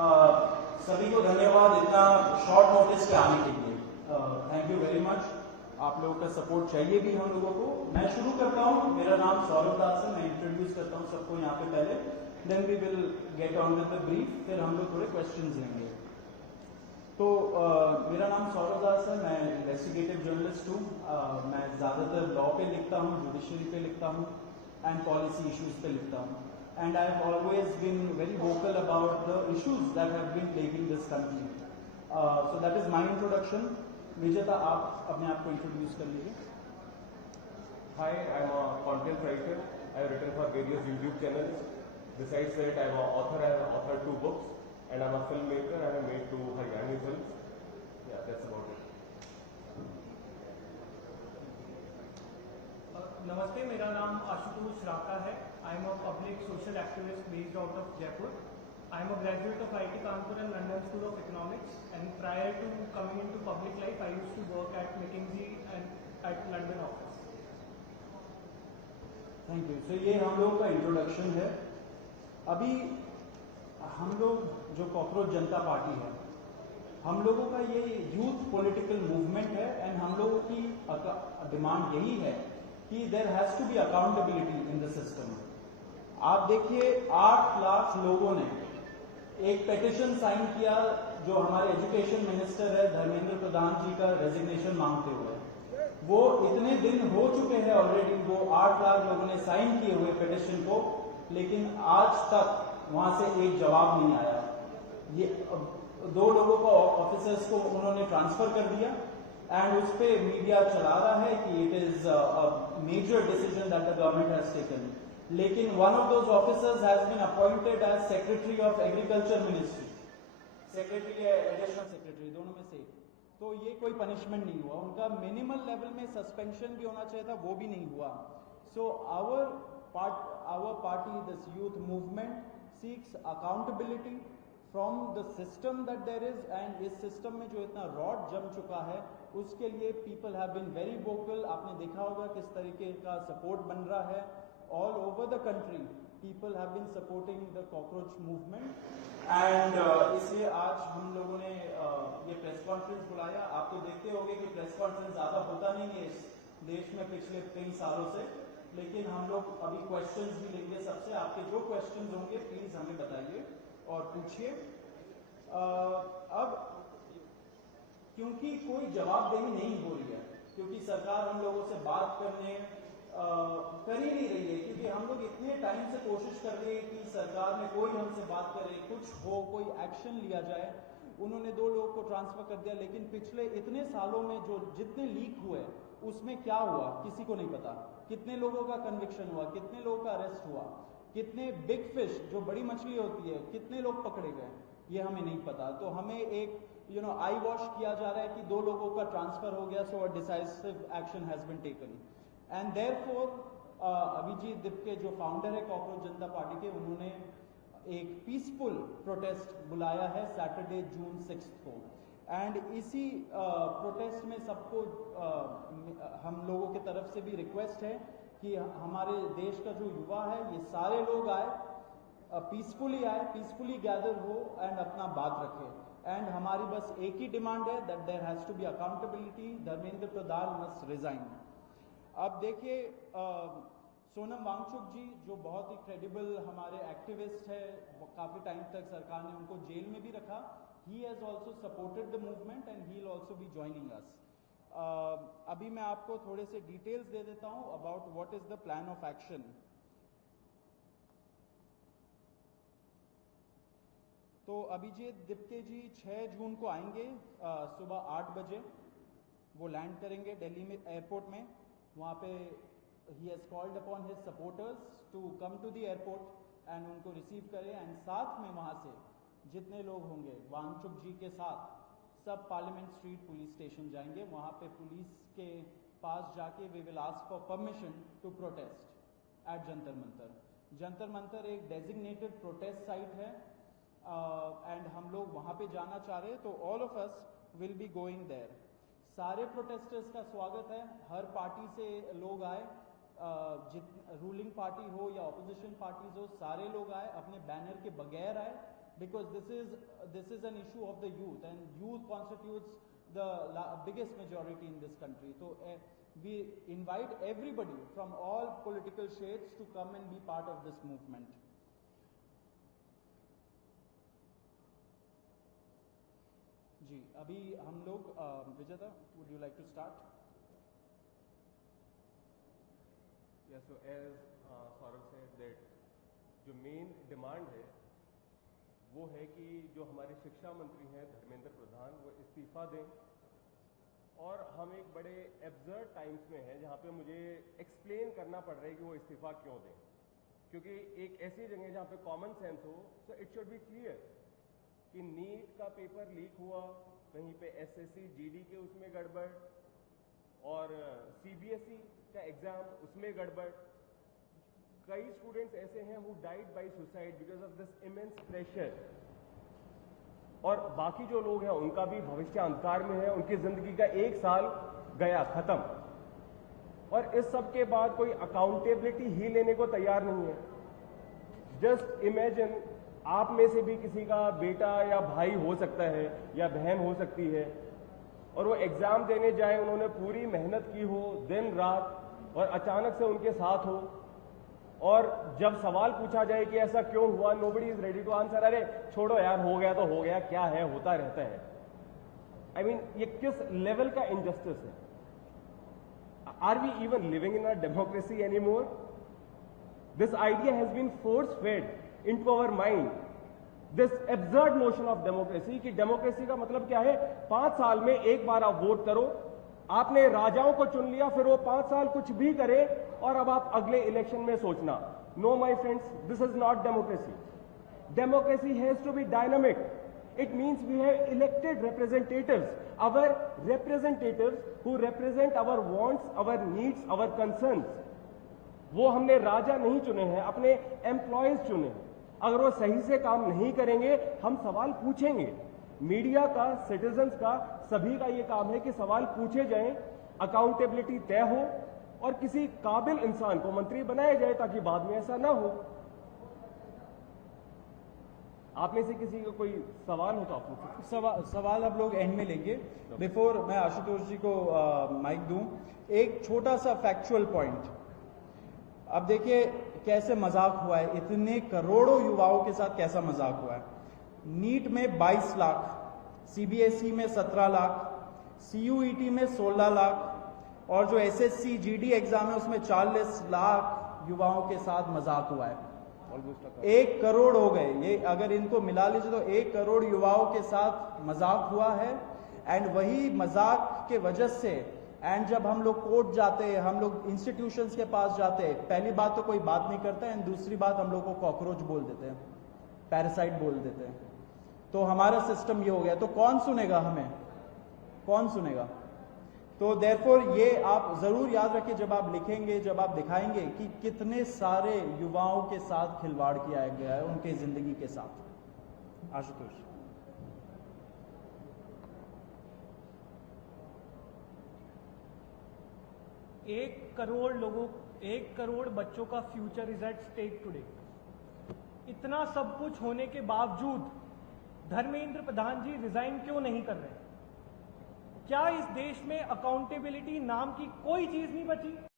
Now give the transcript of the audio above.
सभी को धन्यवाद इतना शॉर्ट नोटिस पे आने के लिए। Thank you very much. आप लोगों का सपोर्ट चाहिए भी हम लोगों को। मैं शुरू करता हूँ। मेरा नाम सौरभ दास है। मैं इंट्रोड्यूस करता हूँ सबको यहाँ पे पहले, then we will get on with the brief, फिर हम लोग थोड़े क्वेश्चंस लेंगे। तो मेरा नाम सौरभ दास है। मैं इन्वेस्टिगेटिव जर्नलिस्ट हूँ। मैं ज़्यादातर लॉ पे लिखता हूँ, जुडिशरी पे लिखता हूँ एंड पॉलिसी इश्यूज पे लिखता हूँ। And I have always been very vocal about the issues that have been plaguing this country. So that is my introduction. Vijeta, आप अपने आप को introduce कर लीजिए. Hi, I am a content writer. I have written for various YouTube channels. Besides that, I am an author. I have authored 2 books, and I am a filmmaker. I have made 2 Haryani films. Yeah, that's about it. नमस्ते, मेरा नाम आशुतोष राका है। I am a public social activist based out of Jaipur. I am a graduate of IIT Kanpur and London School of Economics, and prior to coming into public life I used to work at McKinsey and at London office. Thank you. तो ये हम लोग का introduction है। अभी हम लोग जो कॉकरोच जनता पार्टी है, हम लोगों का ये यूथ पॉलिटिकल मूवमेंट है एंड हम लोगों की डिमांड यही है कि there has to be accountability in the system. आप देखिए 8 लाख लोगों ने एक पेटिशन साइन किया जो हमारे एजुकेशन मिनिस्टर है धर्मेंद्र प्रधान जी का रेजिग्नेशन मांगते हुए। वो इतने दिन हो चुके हैं ऑलरेडी, वो 8 लाख लोगों ने साइन किए हुए पेटिशन को, लेकिन आज तक वहां से एक जवाब नहीं आया। ये 2 लोगों को ऑफिसर्स को उन्होंने ट्रांसफर कर दिया एंड उस पे मीडिया चला रहा है कि it is a major decision that the government has taken. लेकिन one of those officers has been appointed as secretary of agriculture ministry, secretary या एडिशनल सेक्रेटरी, दोनों में से। तो ये कोई पनिशमेंट नहीं हुआ उनका। मिनिमल लेवल में सस्पेंशन भी होना चाहिए था, वो भी नहीं हुआ। So our party, this youth movement seeks accountability from the system that there is, and इस सिस्टम में जो इतना रॉड जम चुका है उसके लिए people have been very vocal. आपने देखा होगा किस तरीके का सपोर्ट बन रहा है all over the country. People have been supporting the cockroach movement and इसलिए आज हम लोगों ने ये प्रेस कॉन्फ्रेंस बुलाया। आप तो देखते होंगे कि प्रेस कॉन्फ्रेंस ज्यादा होता नहीं है इस देश में पिछले कई सालों से, लेकिन हम लोग अभी क्वेश्चंस भी लेंगे सबसे। आपके जो क्वेश्चंस होंगे प्लीज हमें बताइए और पूछिए। अब क्योंकि कोई जवाबदेही नहीं हो रही है, क्योंकि सरकार हम लोगों से बात करने कर ही नहीं रही है, क्योंकि हम लोग इतने टाइम से कोशिश कर रहे हैं कि सरकार में कोई हमसे बात करे, कुछ हो, कोई एक्शन लिया जाए। उन्होंने 2 लोगों को ट्रांसफर कर दिया, लेकिन पिछले इतने सालों में जो जितने लीक हुए उसमें क्या हुआ किसी को नहीं पता। कितने लोगों का कन्विक्शन हुआ, कितने लोगों का अरेस्ट हुआ, कितने बिग फिश जो बड़ी मछली होती है कितने लोग पकड़े गए, ये हमें नहीं पता। तो हमें एक आई वॉश किया जा रहा है कि 2 लोगों का ट्रांसफर हो गया, so a decisive action has been taken. And therefore Abhijeet Dipke जो फाउंडर है कॉकरोच जनता पार्टी के, उन्होंने एक पीसफुल प्रोटेस्ट बुलाया है सैटरडे जून 6 को। एंड इसी प्रोटेस्ट में सबको हम लोगों की तरफ से भी रिक्वेस्ट है कि हमारे देश का जो युवा है ये सारे लोग आए, पीसफुली आए, पीसफुली गैदर हो एंड अपना बात रखें। एंड हमारी बस एक ही डिमांड है that there has to be accountability, Dharmendra Pradhan must resign. अब देखिए सोनम वांगचुक जी जो बहुत ही क्रेडिबल हमारे एक्टिविस्ट है, काफी टाइम तक सरकार ने उनको जेल में भी रखा। He has also supported the movement and he will also be joining us. अभी मैं आपको थोड़े से डिटेल्स दे देता हूं about what is the plan of action. तो अभिजीत दिपके जी 6 जून को आएंगे सुबह 8 बजे। वो लैंड करेंगे दिल्ली में एयरपोर्ट में। वहाँ पे ही has called upon his supporters to come to the airport and उनको रिसीव करें। एंड साथ में वहाँ से जितने लोग होंगे वांगचुक जी के साथ सब पार्लियामेंट स्ट्रीट पुलिस स्टेशन जाएंगे। वहाँ पे पुलिस के पास जाके we will ask for permission to protest at Jantar Mantar. Jantar Mantar एक डेजिग्नेटेड प्रोटेस्ट साइट है एंड हम लोग वहाँ पे जाना चाह रहे हैं, तो all of us will be going there. सारे प्रोटेस्टर्स का स्वागत है, हर पार्टी से लोग आए, रूलिंग पार्टी हो या ऑपोजिशन पार्टीज हो, सारे लोग आए, अपने बैनर के बगैर आए। because this is an issue of the youth, and youth constitutes the biggest majority in this country. So we invite everybody from all political shades to come and be part of this movement. जी, अभी हम लोग विजेता, would you like to start? Yeah, so as Saurav said that जो main demand है वो है कि जो हमारे शिक्षा मंत्री हैं धर्मेंद्र प्रधान वो इस्तीफा दें, और हम एक बड़े एब्सर्ड टाइम्स में हैं जहाँ पे मुझे एक्सप्लेन करना पड़ रहा है कि वो इस्तीफा क्यों दें, क्योंकि एक ऐसी जगह जहाँ पे कॉमन सेंस हो, so it should be clear कि नीट का पेपर लीक हुआ, कहीं पे एसएससी जीडी के उसमें गड़बड़, और सीबीएसई का एग्जाम उसमें गड़बड़। कई स्टूडेंट्स ऐसे हैं who died by suicide because of this immense pressure, और बाकी जो लोग हैं उनका भी भविष्य अंधकार में है, उनकी जिंदगी का एक साल गया खत्म, और इस सब के बाद कोई अकाउंटेबिलिटी ही लेने को तैयार नहीं है। जस्ट इमेजिन, आप में से भी किसी का बेटा या भाई हो सकता है या बहन हो सकती है, और वो एग्जाम देने जाए, उन्होंने पूरी मेहनत की हो दिन रात, और अचानक से उनके साथ हो, और जब सवाल पूछा जाए कि ऐसा क्यों हुआ, nobody is ready to answer. अरे छोड़ो यार, हो गया तो हो गया, क्या है, होता रहता है। आई मीन ये किस लेवल का इनजस्टिस है? Are we even living in a democracy anymore? This idea has been force fed into our mind, this absurd notion of democracy, कि डेमोक्रेसी का मतलब क्या है, 5 साल में एक बार आप वोट करो, आपने राजाओं को चुन लिया, फिर वो 5 साल कुछ भी करे, और अब आप अगले इलेक्शन में सोचना। No my friends, this is not democracy. Democracy has to be dynamic. It means we have elected representatives, our representatives who represent our wants, our needs, our concerns. वो हमने राजा नहीं चुने हैं, अपने एम्प्लॉयज चुने हैं। अगर वो सही से काम नहीं करेंगे, हम सवाल पूछेंगे। मीडिया का, सिटीजन्स का, सभी का ये काम है कि सवाल पूछे जाएं, अकाउंटेबिलिटी तय हो, और किसी काबिल इंसान को मंत्री बनाया जाए ताकि बाद में ऐसा ना हो। आप में से किसी का कोई सवाल हो तो आप पूछिए। सवाल आप लोग एंड में लेंगे। बिफोर मैं आशुतोष जी को माइक दूं, एक छोटा सा फैक्चुअल पॉइंट। अब देखिए कैसे मजाक हुआ है, इतने करोड़ों युवाओं के साथ कैसा मजाक हुआ है। नीट में 22 लाख, सीबीएसई में 17 लाख, सीयूईटी में 16 लाख, और जो एसएससी जीडी एग्जाम है उसमें 40 लाख युवाओं के साथ मजाक हुआ है। 1 करोड़ हो गए, ये अगर इनको मिला लीजिए तो 1 करोड़ युवाओं के साथ मजाक हुआ है। एंड वही मजाक के वजह से, एंड जब हम लोग कोर्ट जाते हैं, हम लोग इंस्टीट्यूशंस के पास जाते हैं, पहली बात तो कोई बात नहीं करता है, एंड दूसरी बात हम लोग को कॉकरोच बोल देते हैं, पैरासाइट बोल देते हैं। तो हमारा सिस्टम ये हो गया, तो कौन सुनेगा हमें, कौन सुनेगा? तो देयरफॉर ये आप जरूर याद रखिए जब आप लिखेंगे, जब आप दिखाएंगे कि कितने सारे युवाओं के साथ खिलवाड़ किया गया है, उनके जिंदगी के साथ। आशुतोष। एक करोड़ बच्चों का future is at stake today. इतना सब कुछ होने के बावजूद धर्मेंद्र प्रधान जी रिजाइन क्यों नहीं कर रहे? क्या इस देश में अकाउंटेबिलिटी नाम की कोई चीज नहीं बची?